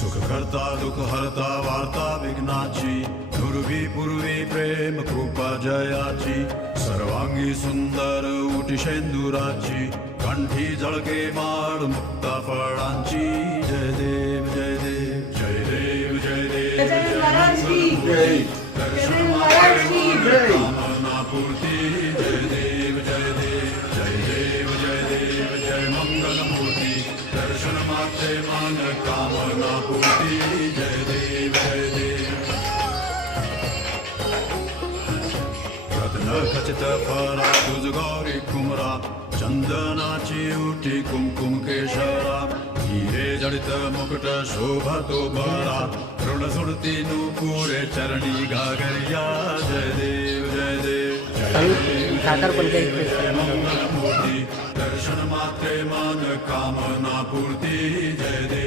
सुख करता दुःख हरता वार्ता विघ्नाची दुर्वी पूर्वी प्रेम कृपा जयाची सर्वांगी सुंदर उटी शेंदुराची कंठी जळके माळ मुक्ता फळांची जय देव जय देव जय देव जय देव जय दर्शन मात्रे कामना पूर्ती जय देव जय देव जय देव जय देव जय मंगल मूर्ती दर्शन मात्रे मन कामना पूर्ती जय देव जय देव रत्न खचित फरा तुझ गौरी कुमरा चंदनाची उठी कुमकुम केशरा हिरे जडित मुकुट शोभतो बरा ऋण सुरती नुपुरे चरणी घागरिया जय देव जय देव जय देव जय मंगल मूर्ती दर्शन मात्रे मन कामना पूर्ती जय देव।